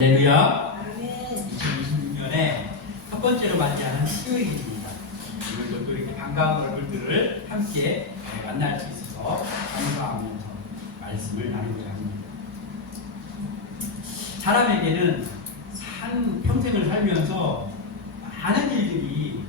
할렐루야. 2026년에 첫 번째로 맞이하는 수요일입니다. 오늘도 또 이렇게 반가운 얼굴들을 함께 만날 수 있어서 감사하면서 말씀을 나누고자 합니다. 사람에게는 평생을 살면서 많은 일들이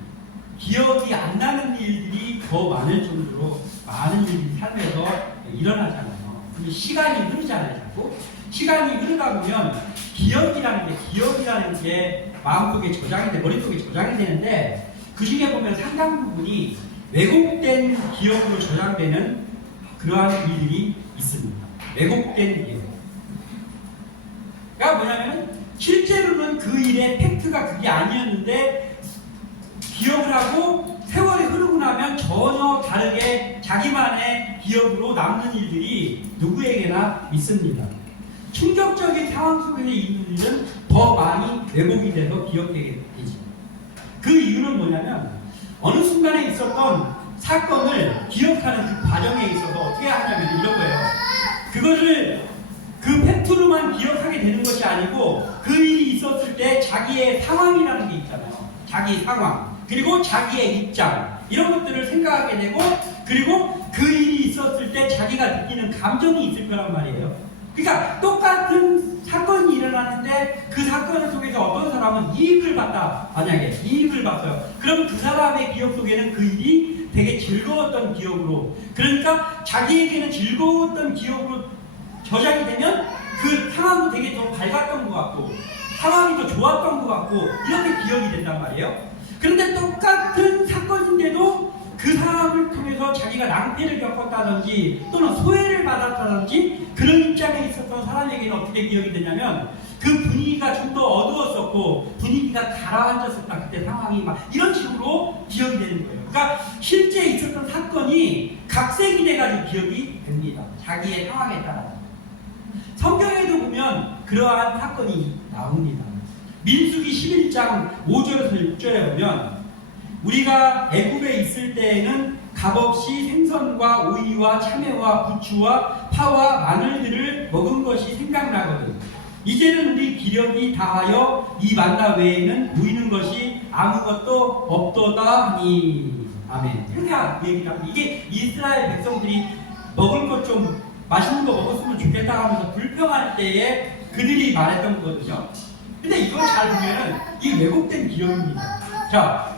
기억이 안 나는 일들이 더 많을 정도로 많은 일들이 삶에서 일어나잖아요. 근데 시간이 흐르잖아요. 자꾸. 시간이 흐르다 보면 기억이라는 게 마음속에 저장이 돼, 머릿속에 저장이 되는데 그 중에 보면 상당 부분이 왜곡된 기억으로 저장되는 그러한 일들이 있습니다. 왜곡된 기억. 그러니까 뭐냐면 실제로는 그 일의 팩트가 그게 아니었는데 기억을 하고 세월이 흐르고 나면 전혀 다르게 자기만의 기억으로 남는 일들이 누구에게나 있습니다. 충격적인 상황 속에서 있는 일은 더 많이 왜곡이 돼서 기억되게 되지. 그 이유는 뭐냐면 어느 순간에 있었던 사건을 기억하는 그 과정에 있어서 어떻게 하냐면 이런 거예요. 그것을 그 팩트로만 기억하게 되는 것이 아니고 그 일이 있었을 때 자기의 상황이라는 게 있잖아요. 자기의 상황 그리고 자기의 입장 이런 것들을 생각하게 되고 그리고 그 일이 있었을 때 자기가 느끼는 감정이 있을 거란 말이에요. 그러니까 똑같은 사건이 일어나는데 그 사건을 통해서 어떤 사람은 이익을 봤다. 만약에 이익을 봤어요. 그럼 그 사람의 기억 속에는 그 일이 되게 즐거웠던 기억으로 그러니까 자기에게는 즐거웠던 기억으로 저장이 되면 그 상황도 되게 더 밝았던 것 같고 상황이 더 좋았던 것 같고 이렇게 기억이 된단 말이에요. 그런데 똑같은 사건인데도 그 사람을 통해서 자기가 낭패를 겪었다든지 또는 소외를 받았다든지 그런 입장에 있었던 사람에게는 어떻게 기억이 되냐면 그 분위기가 좀 더 어두웠었고 분위기가 가라앉았었다. 그때 상황이 막 이런 식으로 기억이 되는 거예요. 그러니까 실제 있었던 사건이 각색이 돼가지고 기억이 됩니다. 자기의 상황에 따라. 성경에도 보면 그러한 사건이 나옵니다. 민수기 11장 5절에서 6절에 보면 우리가 애굽에 있을 때에는 값없이 생선과 오이와 참외와 부추와 파와 마늘들을 먹은 것이 생각나거든. 이제는 우리 기력이 다하여 이 만나 외에는 보이는 것이 아무것도 없도다 하니. 아멘. 이렇게 얘기를 합니다. 이게 이스라엘 백성들이 먹을 것 좀 맛있는 거 먹었으면 좋겠다 하면서 불평할 때에 그들이 말했던 거거든요. 근데 이걸 잘 보면은 이 왜곡된 기억입니다. 자,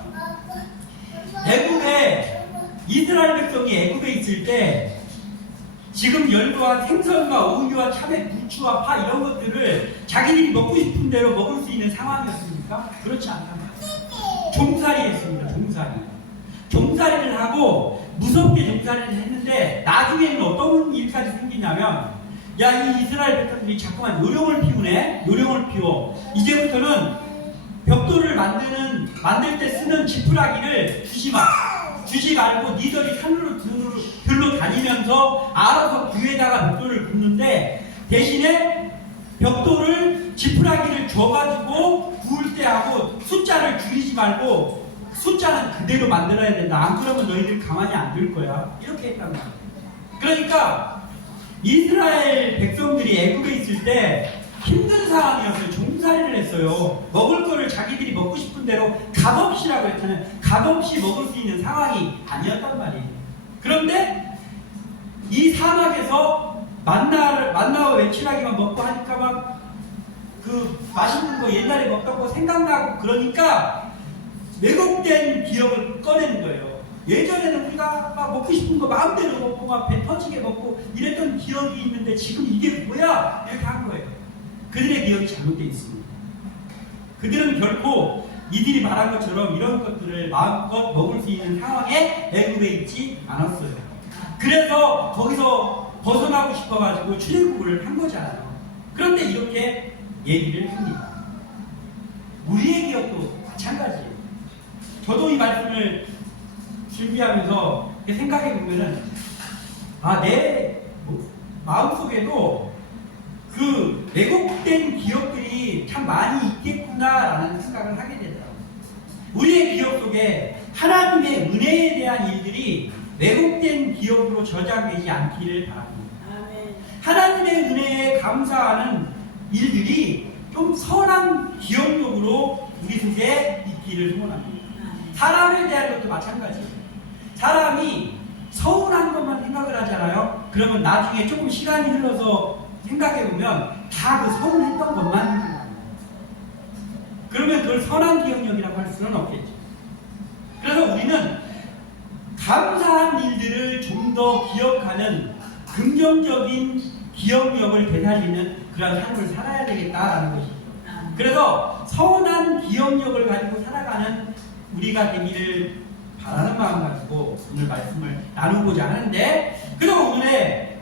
애굽에 이스라엘 백성이 애굽에 있을 때 지금 열거한 생선과 우유와 참외, 부추와 파 이런 것들을 자기들이 먹고 싶은 대로 먹을 수 있는 상황이었습니까? 그렇지 않단 말이에요. 종살이 했습니다. 종살이를 하고 무섭게 종살이를 했는데 나중에는 어떤 일까지 생기냐면 야, 이 이스라엘 백성들이 자꾸만 요령을 피워. 이제부터는 벽돌을 만들 때 쓰는 지푸라기를 주지 말고 니들이 산으로 들로 다니면서 알아서 뷰에다가 벽돌을 굽는데 대신에 벽돌을 지푸라기를 줘가지고 구울 때 하고 숫자를 줄이지 말고 숫자는 그대로 만들어야 된다. 안 그러면 너희들 가만히 안 둘 거야. 이렇게 했단 말이야. 그러니까 이스라엘 백성들이 애굽에 있을 때 힘든 상황이었어요. 종살이를 했어요. 먹을 거를 자기들이 먹고 싶은 대로 값없이라고 했잖아요. 값없이 먹을 수 있는 상황이 아니었단 말이에요. 그런데 이 사막에서 만나와 외치라기만 먹고 하니까 막 그 맛있는 거 옛날에 먹던 거 생각나고 그러니까 왜곡된 기억을 꺼내는 거예요. 예전에는 우리가 막 먹고 싶은 거 마음대로 먹고 막 배 터지게 먹고 이랬던 기억이 있는데 지금 이게 뭐야? 이렇게 한 거예요. 그들의 기억이 잘못되어 있습니다. 그들은 결코 이들이 말한 것처럼 이런 것들을 마음껏 먹을 수 있는 상황에 애굽에 있지 않았어요. 그래서 거기서 벗어나고 싶어가지고 출애굽을 한 거잖아요. 그런데 이렇게 얘기를 합니다. 우리의 기억도 마찬가지예요. 저도 이 말씀을 준비하면서 생각해 보면은 내 마음속에도 그 왜곡된 기억들이 참 많이 있겠구나라는 생각을 하게 되더라고요. 우리의 기억 속에 하나님의 은혜에 대한 일들이 왜곡된 기억으로 저장되지 않기를 바랍니다. 아멘. 하나님의 은혜에 감사하는 일들이 좀 선한 기억력으로 우리 속에 있기를 소원합니다. 사람에 대한 것도 마찬가지예요. 사람이 서운한 것만 생각을 하잖아요. 그러면 나중에 조금 시간이 흘러서 생각해보면 다 그 서운했던 것만 생각합니다. 그러면 그걸 선한 기억력이라고 할 수는 없겠죠. 그래서 우리는 감사한 일들을 좀 더 기억하는 긍정적인 기억력을 되살리는 그런 삶을 살아야 되겠다라는 것이죠. 그래서 서운한 기억력을 가지고 살아가는 우리가 되기를 바라는 마음 가지고 오늘 말씀을 나누고자 하는데, 그래서 오늘의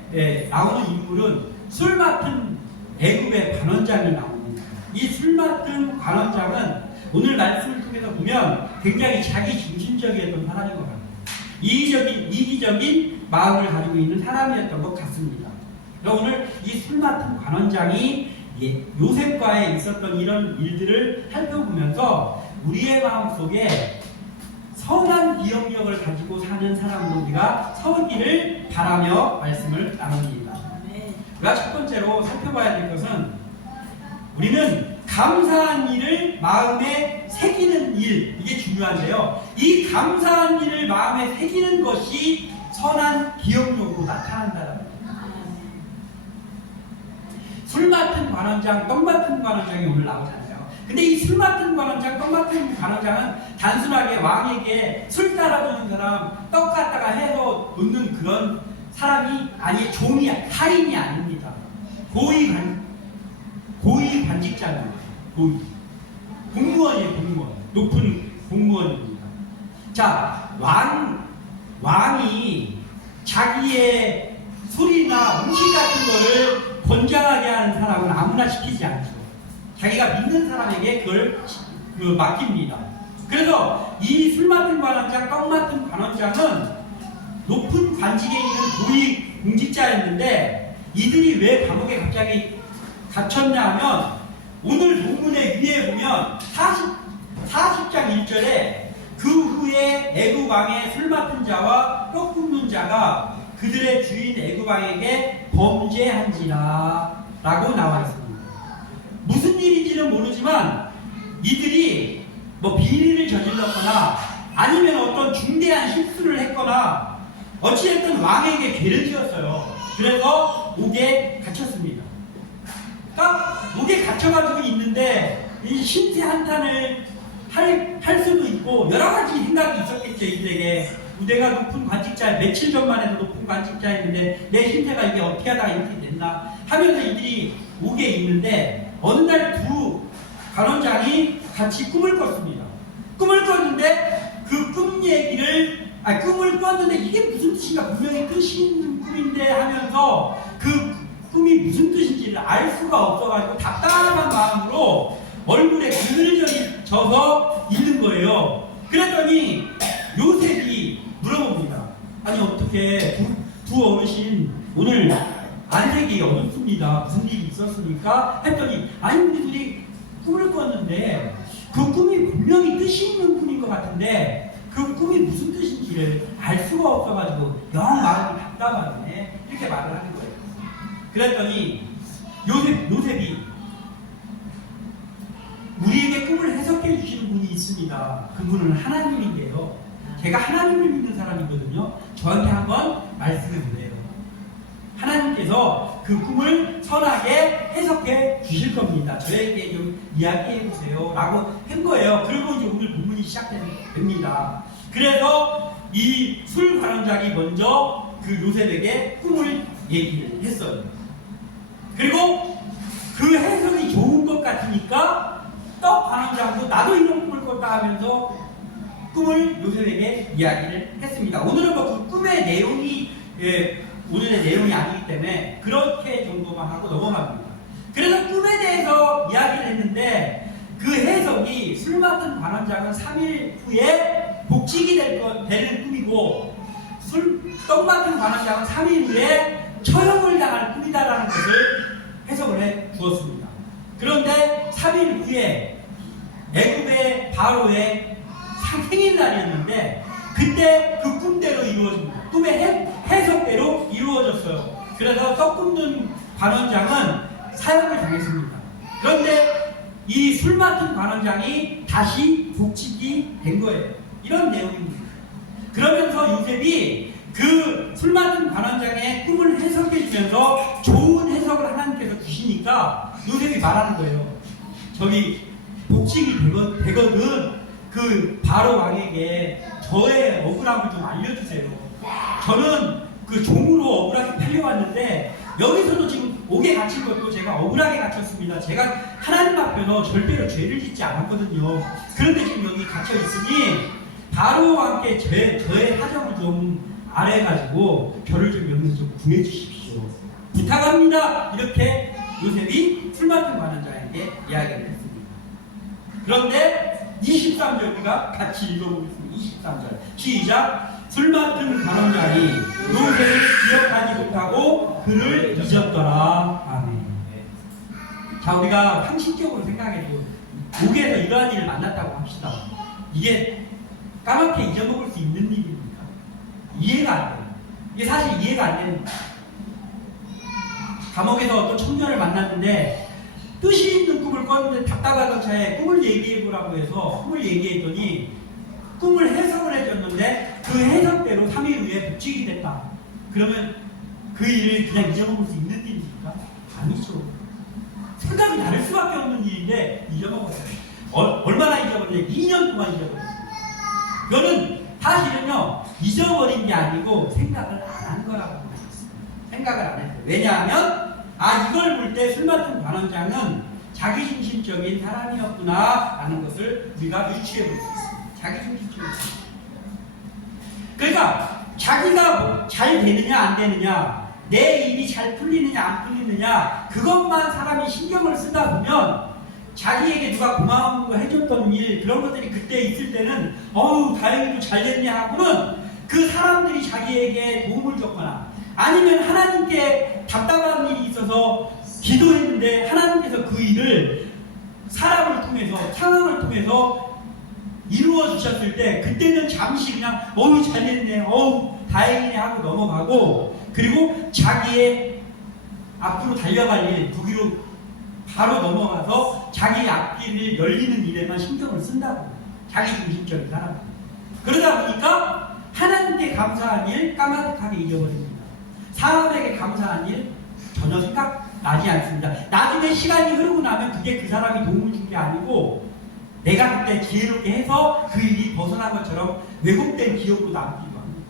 나오는 인물은 술 맡은 애굽의 관원장이 나옵니다. 이 술 맡은 관원장은 오늘 말씀을 통해서 보면 굉장히 자기 중심적이었던 사람인 것 같아요. 이기적인 마음을 가지고 있는 사람이었던 것 같습니다. 그래서 오늘 이 술 맡은 관원장이 요셉과에 있었던 이런 일들을 살펴보면서 우리의 마음속에 선한 기억력을 가지고 사는 사람으로 우리가 서기를 바라며 말씀을 나눕니다. 우리가 첫 번째로 살펴봐야 될 것은 우리는 감사한 일을 마음에 새기는 일, 이게 중요한데요. 이 감사한 일을 마음에 새기는 것이 선한 기억력으로 나타난다는 거예요. 술 맡은 관원장, 떡 맡은 관원장이 오늘 나오잖아요. 근데 이 술 맡은 관원장, 떡 맡은 관원장은 단순하게 왕에게 술 따라주는 사람, 떡 갖다가 해서 놓는 그런 사람이 아니, 종이, 살인이 아닙니다. 고위 관직자입니다. 공무원이에요, 공무원. 높은 공무원입니다. 자, 왕이 자기의 술이나 음식 같은 거를 권장하게 하는 사람은 아무나 시키지 않죠. 자기가 믿는 사람에게 그걸 맡깁니다. 그래서 이 술 맡은 관원장, 떡 맡은 관원장은 높은 관직에 있는 고위 공직자였는데 이들이 왜 감옥에 갑자기 갇혔냐 하면 오늘 본문의 위에 보면 40장 1절에 그 후에 애굽 왕의 술 맡은 자와 떡 굽는 자가 그들의 주인 애굽 왕에게 범죄한지라 라고 나와 있습니다. 무슨 일인지는 모르지만 이들이 뭐 비리를 저질렀거나 아니면 어떤 중대한 실수를 했거나 어찌됐든 왕에게 죄를 지었어요. 그래서 옥에 갇혔습니다. 딱 옥에 갇혀가지고 있는데 이 신세 한탄을 할 수도 있고 여러 가지 생각이 있었겠죠. 이들에게 내가 높은 관직자, 며칠 전만 해도 높은 관직자였는데 내 신세가 이게 어떻게 하다가 이렇게 됐나 하면서 이들이 옥에 있는데 어느 날 두 관원장이 같이 꿈을 꿨습니다. 꿈을 꿨는데 그 꿈을 꿨는데 이게 무슨 뜻인가, 분명히 뜻이 있는 꿈인데 하면서 그 꿈이 무슨 뜻인지를 알 수가 없어가지고 답답한 마음으로 얼굴에 눈을 져서 있는 거예요. 그랬더니 요셉이 물어봅니다. 아니 어떻게 두 어르신 오늘 안색이 어둡습니다. 무슨 일이 있었습니까? 했더니 아니 우리 둘이 꿈을 꿨는데 그 꿈이 분명히 뜻이 있는 꿈인 것 같은데 그 꿈이 무슨 뜻인지를 알 수가 없어가지고 영 마음이 답답하네 이렇게 말을 하는 거예요. 그랬더니 요셉이 우리에게 꿈을 해석해 주시는 분이 있습니다. 그분은 하나님인데요. 제가 하나님을 믿는 사람이거든요. 저한테 한번 말씀해 보세요. 하나님께서 그 꿈을 선하게 해석해 주실 겁니다. 저에게 좀 이야기해 보세요. 라고 한 거예요. 그리고 이제 오늘 본문이 시작됩니다. 그래서 이 술 관원장이 먼저 그 요셉에게 꿈을 얘기를 했어요. 그리고 그 해석이 좋은 것 같으니까 떡 관원장도 나도 이런 꿈을 꿨다 하면서 꿈을 요셉에게 이야기를 했습니다. 오늘은 뭐 그 꿈의 내용이 오늘의 내용이 아니기 때문에 그렇게 정도만 하고 넘어갑니다. 그래서 꿈에 대해서 이야기를 했는데 그 해석이 술 맡은 관원장은 3일 후에 복직이 되는 꿈이고 떡 맡은 관원장은 3일 후에 처형을 당할 꿈이다라는 것을 해석을 해 주었습니다. 그런데 3일 후에 애굽의 바로의 생일날이었는데 그때 그 꿈대로 이루어집니다. 꿈의 해석대로 이루어졌어요. 그래서 떡 굽는 관원장은 사형을 당했습니다. 그런데 이 술 맡은 관원장이 다시 복직이 된 거예요. 이런 내용입니다. 그러면서 요셉이 그 술 맡은 관원장의 꿈을 해석해 주면서 좋은 해석을 하나님께서 주시니까 요셉이 말하는 거예요. 저기 복직이 되거든 그 바로 왕에게 저의 억울함을 좀 알려주세요. 저는 그 종으로 억울하게 팔려왔는데 여기서도 지금 옥에 갇힌 것도 제가 억울하게 갇혔습니다. 제가 하나님 앞에서 절대로 죄를 짓지 않았거든요. 그런데 지금 여기 갇혀 있으니 바로와 함께 저의 사정을 좀 알아가지고 저를 좀 여기서 좀 구해 주십시오. 부탁합니다. 이렇게 요셉이 술 맡은 관원장에게 이야기를 했습니다. 그런데 23절 우리가 같이 읽어보겠습니다. 23절 시작. 술 맡은 관원장이 요셉을 기억하지 못하고 그를 잊었더라. 아멘. 자, 우리가 상식적으로 생각해도 옥에서 이러한 일을 만났다고 합시다. 이게 까맣게 잊어먹을 수 있는 일입니까? 이해가 안 돼요. 이게 사실 이해가 안 됩니다. 감옥에서 어떤 청년을 만났는데 뜻이 있는 꿈을 꿨는데 답답하던 차에 꿈을 얘기해보라고 해서 꿈을 얘기했더니 꿈을 해석을 해줬는데 그 해석대로 3일 후에 복직이 됐다. 그러면 그 일을 그냥 잊어먹을 수 있는 일입니까? 아니죠. 생각이 다를 수밖에 없는 일인데 잊어먹었어요. 얼마나 잊어버렸냐? 2년 동안 잊어버렸어요. 이거는 사실은요, 잊어버린 게 아니고 생각을 안 한 거라고 말했어요. 생각을 안 했어요. 왜냐하면 이걸 볼 때 술 맡은 관원장은 자기중심적인 사람이었구나 라는 것을 우리가 유추해 볼 수 있습니다. 자기중심적인 사람. 그러니까 자기가 잘 되느냐 안 되느냐, 내 일이 잘 풀리느냐 안 풀리느냐, 그것만 사람이 신경을 쓰다 보면 자기에게 누가 고마운 거 해줬던 일, 그런 것들이 그때 있을 때는 어우 다행히도 잘 됐냐 하고는 그 사람들이 자기에게 도움을 줬거나 아니면 하나님께 답답한 일이 있어서 기도했는데 하나님께서 그 일을 사람을 통해서, 상황을 통해서 이루어 주셨을 때 그때는 잠시 그냥 어우 잘 됐네, 어우 다행이네 하고 넘어가고, 그리고 자기의 앞으로 달려갈 일, 그 길로 바로 넘어가서 자기 앞길을 열리는 일에만 신경을 쓴다고. 자기 중심적인 사람. 그러다 보니까 하나님께 감사한 일 까마득하게 잊어버립니다. 사람에게 감사한 일 전혀 생각나지 않습니다. 나중에 시간이 흐르고 나면 그게 그 사람이 도움을 준 게 아니고 내가 그때 지혜롭게 해서 그 일이 벗어난 것처럼 왜곡된 기억으로 남기도 합니다.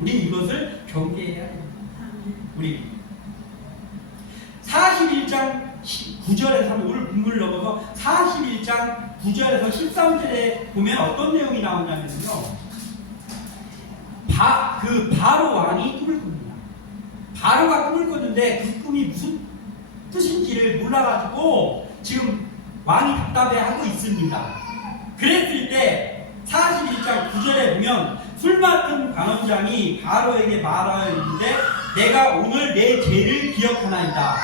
우린 이것을 경계해야 됩니다. 우리 41장 9절에서 오늘 본문을 넘어서 41장 9절에서 13절에 보면 어떤 내용이 나오냐면요. 바로 왕이 꿈을 꿉니다. 바로가 꿈을 꿨는데 그 꿈이 무슨 뜻인지를 몰라가지고 지금 왕이 답답해하고 있습니다. 그랬을 때 41장 9절에 보면 술 맡은 관원장이 바로에게 말하였는데 내가 오늘 내 죄를 기억하나이다.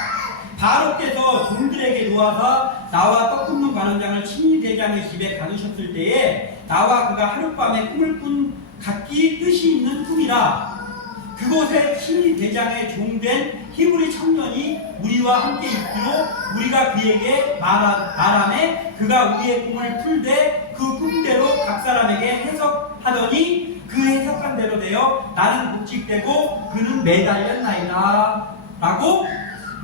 바로께서 종들에게 놓아서 나와 떡 굽는 관원장을 심리대장의 집에 가두셨을 때에 나와 그가 하룻밤에 꿈을 꾼 각기 뜻이 있는 꿈이라. 그곳에 심리대장의 종된 히브리 청년이 우리와 함께 있기로 우리가 그에게 말하매 그가 우리의 꿈을 풀되 그 꿈대로 각 사람에게 해석하더니 그 해석한 대로 되어 나는 복직되고 그는 매달렸나이다 라고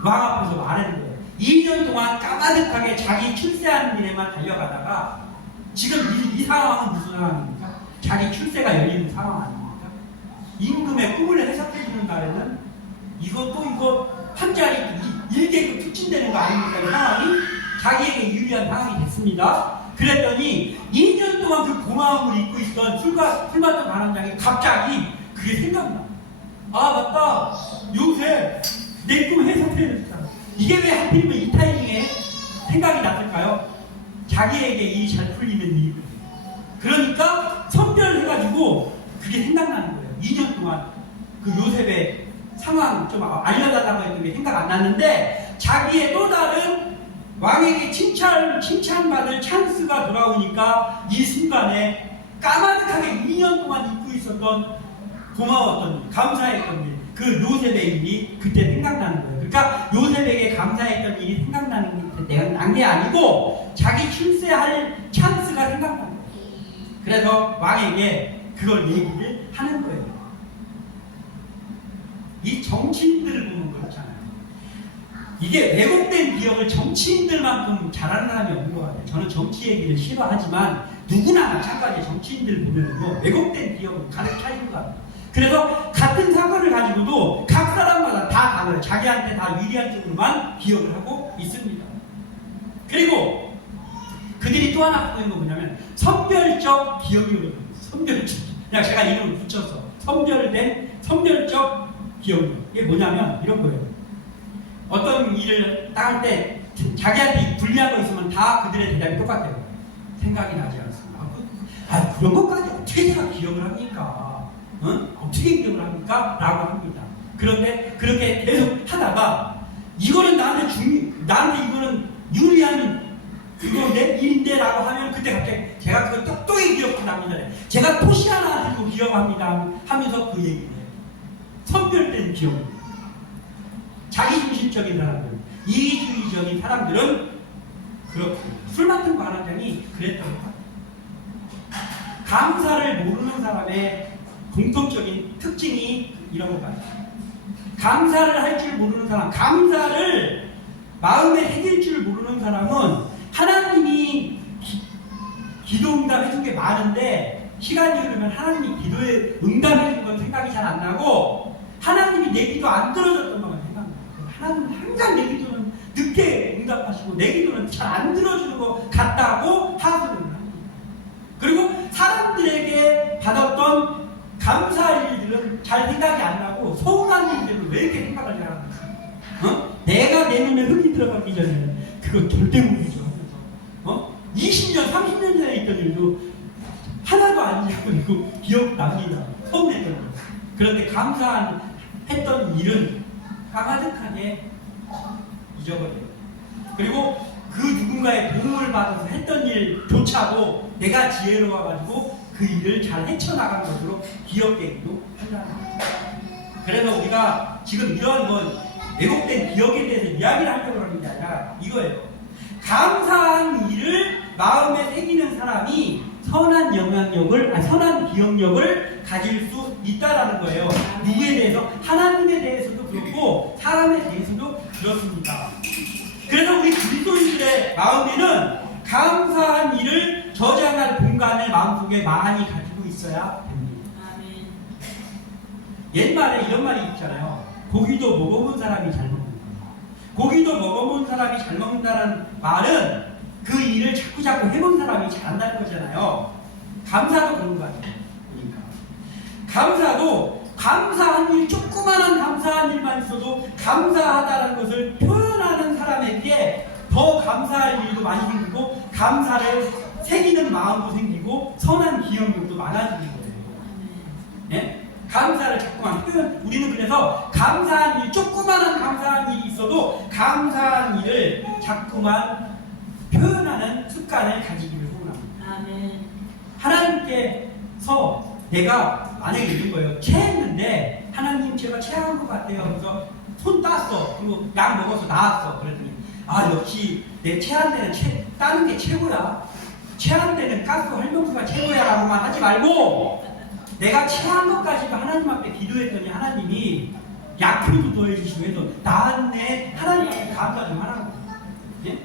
왕 앞에서 말하는 거예요. 2년 동안 까마득하게 자기 출세하는 일에만 달려가다가 지금 이 상황은 무슨 상황입니까? 자기 출세가 열리는 상황 아닙니까? 임금의 꿈을 해석해주는 날에는 이거 한 자리 1계급 특진되는 거 아닙니까? 이 상황이 자기에게 유리한 상황이 됐습니다. 그랬더니 2년 동안 그 고마움을 잊고 있던 술 맡은 관원장이 갑자기 그게 생각나. 맞다. 요새 내 꿈 해석해줬잖아. 이게 왜 하필이면 이 타이밍에 생각이 났을까요? 자기에게 일이 잘 풀리는 이유. 그러니까 선별해가지고 그게 생각나는 거예요. 2년 동안 그 요셉의 상황 좀 알려달라고 했던 게 생각 안 났는데 자기의 또 다른 왕에게 칭찬받을 찬스가 돌아오니까 이 순간에 까마득하게 2년 동안 잊고 있었던 고마웠던 일, 감사했던 일, 그 요셉의 일이 그때 생각나는 거예요. 그러니까 요셉에게 감사했던 일이 생각나는 게 난 게 아니고 자기 출세할 찬스가 생각난 거예요. 그래서 왕에게 그걸 얘기를 하는 거예요. 이 정치인들을 보면 그렇잖아요. 이게 왜곡된 기억을 정치인들만큼 잘하는 사람이 없는 것 같아요. 저는 정치 얘기를 싫어하지만 누구나 마찬가지에 정치인들 보면은요, 왜곡된 기억을 가득 차 있는 것 같아요. 그래서 같은 사건을 가지고도 각 사람마다 다 달라요. 자기한테 다 유리한 쪽으로만 기억을 하고 있습니다. 그리고 그들이 또 하나 갖고 있는 건 뭐냐면 선별적 기억력이거든요. 선별적. 그냥 제가 이름을 붙여서 선별적 기억력. 이게 뭐냐면 이런 거예요. 어떤 일을 딱 할 때 자기한테 불리한 거 있으면 다 그들의 대답이 똑같아요. 생각이 나지 않습니다. 그런 것까지 어떻게 제가 기억을 합니까? 응? 어떻게 기억을 합니까? 라고 합니다. 그런데 그렇게 계속 하다가 이거는 나한테 이거는 유리한 그거 내 일인데 라고 하면 그때 갑자기 제가 그걸 똑똑히 기억합니다. 제가 토시 하나 들고 기억합니다 하면서 그 얘기를 해요. 선별된 기억. 자기중심적인 사람들, 이기주의적인 사람들은 그렇고 술 맡은 관원장이 그랬던 것 같아요. 감사를 모르는 사람의 공통적인 특징이 이런 것 같아요. 감사를 할 줄 모르는 사람, 감사를 마음에 새길 줄 모르는 사람은 하나님이 기도 응답해 준 게 많은데 시간이 흐르면 하나님이 기도에 응답해 준 건 생각이 잘 안 나고 하나님이 내 기도 안 들어줬던 것만 생각나요. 하나님은 항상 내 기도는 늦게 응답하시고 내 기도는 잘 안 들어주는 것 같다고 하소연을 합니다. 그리고 사람들에게 받았던 감사할 일들은 잘 생각이 안 나고 서운한 일들은 왜 이렇게 생각을 잘하는지 내가 내 눈에 흙이 들어가기 전에는 그거 절대 모르죠. 20년, 30년 전에 있던 일도 하나도 안 잊어버리고 기억납니다. 서운했던 거. 그런데 감사했던 일은 까마득하게 잊어버려요. 그리고 그 누군가의 도움을 받아서 했던 일조차도 내가 지혜로워가지고 그 일을 잘 헤쳐나간 것으로 기억되기도 한다는 거예요. 그래서 우리가 지금 이런 왜곡된 기억에 대해서 이야기를 하려고 하는 게 아니라 이거예요. 감사한 일을 마음에 새기는 사람이 선한 기억력을 가질 수 있다라는 거예요. 누구에 대해서? 하나님에 대해서도 그렇고 사람에 대해서도 그렇습니다. 그래서 우리 그리스도인들의 마음에는 감사한 일을 저장할 공간을 마음속에 많이 가지고 있어야 됩니다. 옛말에 이런 말이 있잖아요. 고기도 먹어본 사람이 잘 먹는다. 고기도 먹어본 사람이 잘 먹는다는 말은 그 일을 자꾸 해본 사람이 잘한다는 거잖아요. 감사도 그런 거 같아요. 그러니까 감사도 감사한 일, 조그마한 감사한 일만 있어도 감사하다는 것을 표현하는 사람에게 더 감사할 일도 많이 생기고 감사를 새기는 마음도 생기고 선한 기억력도 많아지는 거예요. 네? 감사를 자꾸만 우리는 그래서 감사한 일, 조그마한 감사한 일이 있어도 감사한 일을 자꾸만 표현하는 습관을 가지기를 소원합니다. 하나님께서 내가 만약에 이런 거예요. 체했는데 하나님 제가 체한 것 같아요. 그래서 손 땄어. 그리고 약 먹어서 나왔어. 그랬더니 역시 내 체한 데는 따는 게 최고야. 체한 데는 가스 활명수가 최고야 라고만 하지 말고 내가 체한 것까지도 하나님 앞에 기도했더니 하나님이 약효도 더해주시고 해서 나았네. 하나님 앞에 감사 좀 하라고. 예?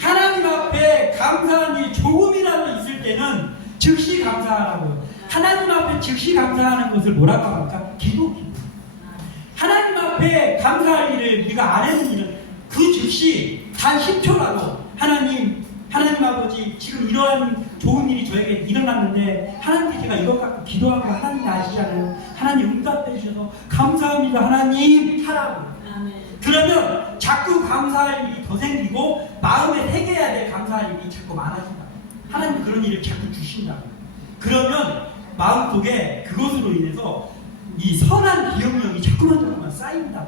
하나님 앞에 감사한 일이 조금이라도 있을 때는 즉시 감사하라고요. 하나님 앞에 즉시 감사하는 것을 뭐라고 합니까? 기도. 하나님 앞에 감사할 일을 우리가 안 하는 일은 그 즉시 단 10초라도 하나님 아버지 지금 이러한 좋은 일이 저에게 일어났는데 하나님께 제가 이것 갖고 기도한 거 하나님 아시잖아요. 하나님 응답해 주셔서 감사합니다. 하나님 하라고. 그러면 자꾸 감사할 일이 더 생기고 마음에 새겨야 될 감사할 일이 자꾸 많아진다. 하나님 그런 일을 자꾸 주신다. 그러면 마음속에 그것으로 인해서 이 선한 기억력이 자꾸만 쌓인다.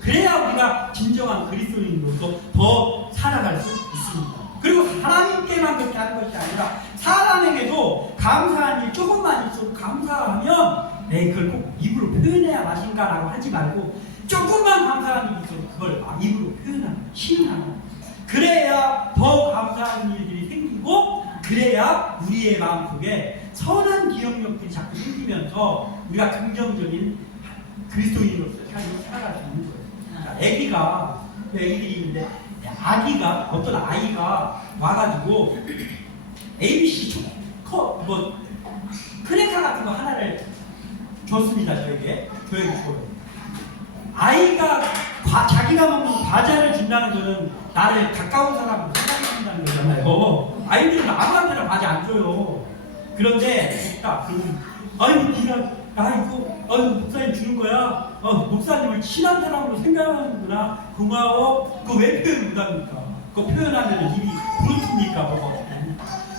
그래야 우리가 진정한 그리스도인으로서 더 살아갈 수 있습니다. 그리고 하나님께만 그렇게 하는 것이 아니라 사람에게도 감사한 일 조금만 있어도 감사하면 그걸 꼭 입으로 표현해야 마신가라고 하지 말고 조금만 감사한 일이 있어도 그걸 입으로 표현하는, 시인하는 그래야 더 감사한 일들이 생기고, 그래야 우리의 마음속에 선한 기억력들이 자꾸 생기면서 우리가 긍정적인 그리스도인으로서 삶을 살아갈 수 있는 거예요. 애기들이 있는데, 어떤 아이가 와가지고 ABC 크래커 같은 거 하나를 줬습니다. 저에게 줘요. 아이가 자기가 먹는 과자를 준다는 거는 나를 가까운 사람으로 생각한다는 거잖아요. 아이들은 아무한테나 과자 안 줘요. 그런데 그러면 네가 나 이거 목사님 주는 거야. 목사님을 친한 사람으로 생각하는구나. 고마워. 그거 왜 표현 못합니까? 그거 표현하면 입이 부르십니까?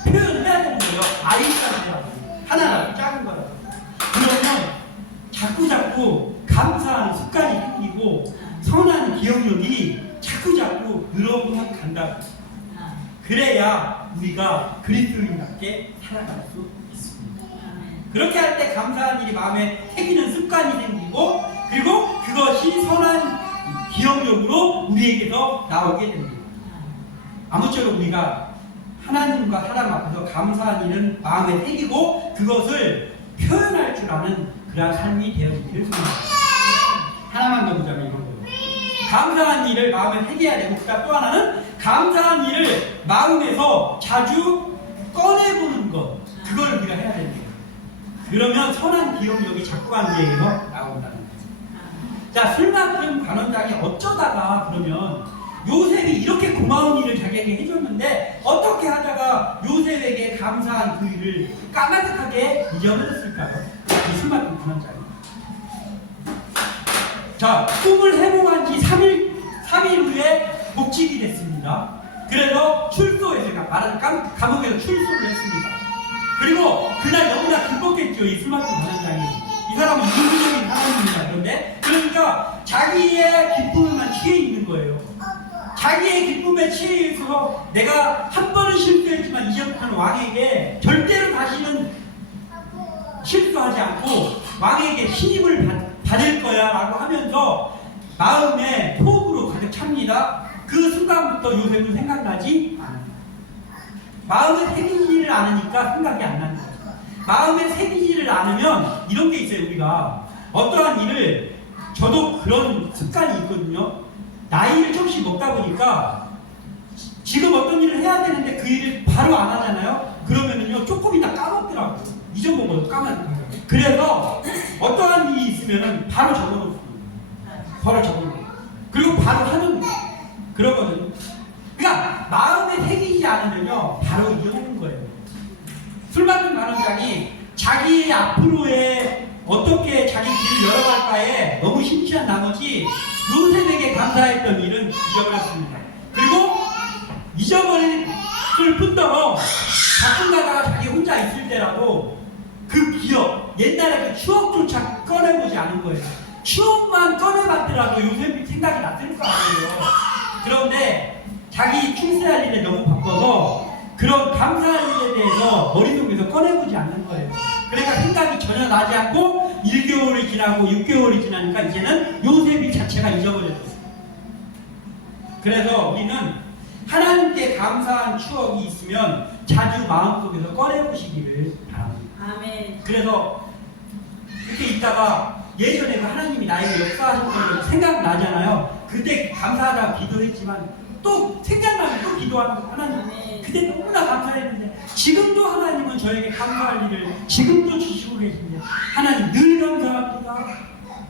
표현해야 되는 거예요. 아이까지라고. 하나라도 작은 거라도. 그러면 자꾸 감사하는 습관이 생기고 선한 기억력이 자꾸 늘어나고 간다. 그래야 우리가 그리스도인답게 살아갈 수 있습니다. 그렇게 할 때 감사한 일이 마음에 새기는 습관이 생기고, 그리고 그것이 선한 기억력으로 우리에게서 나오게 됩니다. 아무쪼록 우리가 하나님과 사람 앞에서 감사한 일은 마음에 새기고 그것을 표현할 줄 아는 그러한 삶이 되어지기를 소망합니다. 하나만 더 보자면 이런 거예요. 감사한 일을 마음에 새겨야 되고, 또 하나는 감사한 일을 마음에서 자주 꺼내보는 것, 그걸 우리가 해야 됩니다. 그러면 선한 기억력이 자꾸만 우리에게서 나온다는 거죠. 자, 술 맡은 관원장이 어쩌다가 그러면 요셉이 이렇게 고마운 일을 자기에게 해줬는데 어떻게 하다가 요셉에게 감사한 그 일을 까마득하게 잊어버렸을까요? 이 술 맡은 관원장이. 자, 꿈을 해몽한 지 3일 후에 복직이 됐습니다. 그래서 출소했어요. 말하는 감옥에서 출소를 했습니다. 그리고 그날 너무나 기뻤겠죠. 이 술 맡은 관원장이. 이 사람은 이기적인 사람입니다. 그러니까 자기의 기쁨에만 취해 있는 거예요. 자기의 기쁨에 취해 있어서 내가 한 번은 실수했지만 이제부터는 왕에게 절대로 다시는 실수하지 않고 왕에게 신임을 받을 거야 라고 하면서 마음에 포부로 가득 찹니다. 그 순간부터 요셉은 생각나지 않아요. 마음에 새기지를 않으니까 생각이 안 나는 거죠. 마음에 새기지를 않으면 이런 게 있어요. 우리가 어떠한 일을, 저도 그런 습관이 있거든요. 나이를 조금씩 먹다 보니까 지금 어떤 일을 해야 되는데 그 일을 바로 안 하잖아요. 그러면은요 조금 있다 까먹더라고요. 잊어먹어요. 까먹어요. 그래서 어떠한 일이 있으면은 바로 적어놓습니다. 바로 적어놓고 그리고 바로 하는 그러거든요. 그러니까 마음에 새기지 않으면요 바로 잊어먹는 거예요. 술 맡은 관원장이 자기 앞으로의 어떻게 자기 길을 열어갈까에 너무 심취한 나머지 요셉에게 감사했던 일은 잊어버렸습니다. 그리고 잊어버릴 뿐더러 가끔 가다가 자기 혼자 있을 때라도 그 기억, 옛날에 그 추억조차 꺼내보지 않은 거예요. 추억만 꺼내봤더라도 요셉이 생각이 났을 거 아니에요. 그런데 자기 충실할 일에 너무 바빠서 그런 감사할 일에 대해서 머릿속에서 꺼내보지 않는 거예요. 그러니까 생각이 전혀 나지 않고 1개월이 지나고 6개월이 지나니까 이제는 요셉이 자체가 잊어버렸어요. 그래서 우리는 하나님께 감사한 추억이 있으면 자주 마음속에서 꺼내보시기를 바랍니다. 아멘. 그래서 이렇게 있다가 예전에 하나님이 나에게 역사하신 걸 생각나잖아요. 그때 감사하다고 기도했지만 또 생각나면 또 기도하는 거. 하나님 그때 너무나 감사했는데 지금도 하나님은 저에게 감사할 일을 지금도 주시고 계신데 하나님 늘 감사합니다.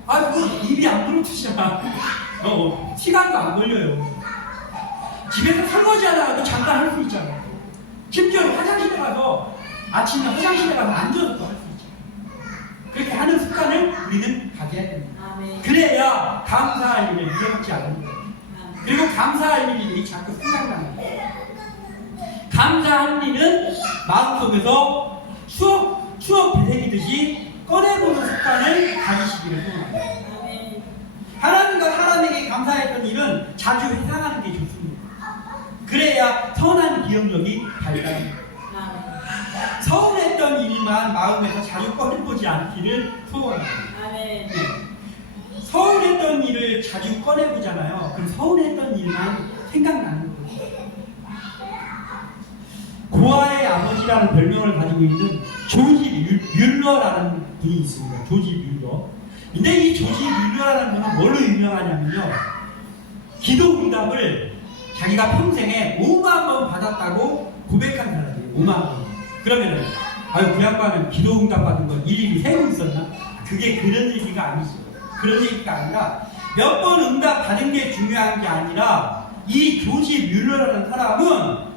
뭐 입이 안 부르트잖아. 시간도 안 걸려요. 집에서 설거지 하다가도 잠깐 할 수 있잖아요. 심지어 화장실에 가서 아침에 화장실에 가서 앉아서도 할 수 있잖아요. 그렇게 하는 습관을 우리는 가져야 됩니다. 아멘. 그래야 감사할 일을 잊어먹지 않는 거예요. 그리고 감사할 일이 자꾸 생각나는 거예요. 감사할 일은 마음속에서 추억 되새기듯이 꺼내보는 습관을 가지시기를 소원합니다. 하나님과 사람에게 감사했던 일은 자주 회상하는 게 좋습니다. 그래야 선한 기억력이 발달합니다. 서운했던 일만 마음에서 자주 꺼내보지 않기를 소원합니다. 네. 서운했던 일을 자주 꺼내보잖아요. 그럼 서운했던 일만 생각나는 거예요. 고아의 아버지라는 별명을 가지고 있는 조지 뮬러라는 분이 있습니다. 조지 뮬러. 근데 이 조지 뮬러라는 분은 뭘로 유명하냐면요. 기도 응답을 자기가 평생에 5만 번 받았다고 고백한 사람이에요. 5만 번. 그러면은 아유 그 양반은 기도 응답 받은 거 일일이 세고 있었나? 그게 그런 얘기가 아니죠. 그런 얘기가 아니라 몇 번 응답 받은 게 중요한 게 아니라 이 조지 뮬러라는 사람은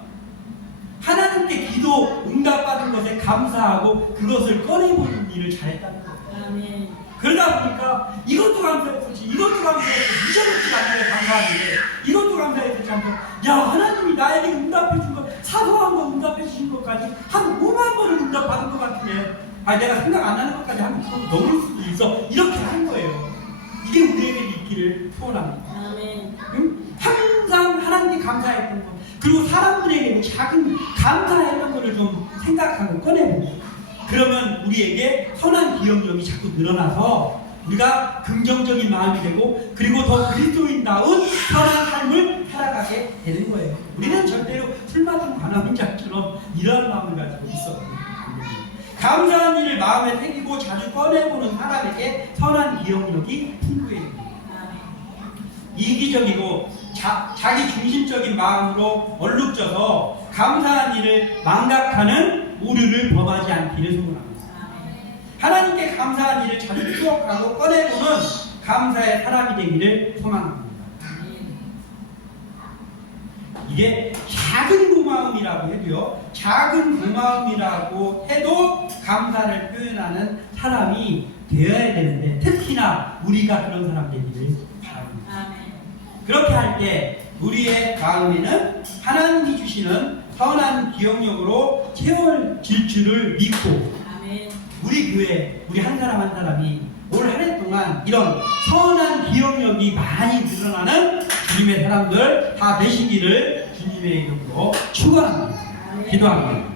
하나님께 기도 응답받은 것에 감사하고 그것을 꺼내보는 일을 잘했다는 거예요. 아멘. 그러다 보니까 이것도 감사했었지, 이것도 감사했었지, 잊어먹지 않는 감사하는데 이것도 감사했었지 하면서 야 하나님이 나에게 응답해준 것, 사소한 거 응답해주신 것까지 한 5만 번을 응답받은 것 같은데 아 내가 생각 안 나는 것까지 하면 그거 넘을 수도 있어. 이렇게 한 거예요. 이게 우리에게 있기를 소원합니다. 아멘. 응? 항상 하나님께 감사했던 것, 그리고 사람들에게 작은 감사했던 것을 좀 생각하고 꺼내보고, 그러면 우리에게 선한 기억력이 자꾸 늘어나서 우리가 긍정적인 마음이 되고, 그리고 더 그리스도인다운 선한 삶을 살아가게 되는 거예요. 우리는 절대로 술 마신 관원자처럼 이러한 마음을 가지고 있었거든요. 감사한 일을 마음에 새기고 자주 꺼내보는 사람에게 선한 기억력이 풍부해요. 이기적이고 자기 중심적인 마음으로 얼룩져서 감사한 일을 망각하는 오류를 범하지 않기를 소원합니다. 하나님께 감사한 일을 자주 추억하고 꺼내보는 감사의 사람이 되기를 소망합니다. 이게 작은 고마움이라고 해도요, 작은 고마움이라고 해도 감사를 표현하는 사람이 되어야 되는데, 특히나 우리가 그런 사람 되기를 바랍니다. 그렇게 할 때 우리의 마음에는 하나님이 주시는 선한 기억력으로 채워질 줄을 믿고, 우리 교회, 우리 한 사람 한 사람이 올 한 해 동안 이런 선한 기억력이 많이 늘어나는 주님의 사람들 다 되시기를 주님의 이름으로 축원합니다. 기도합니다.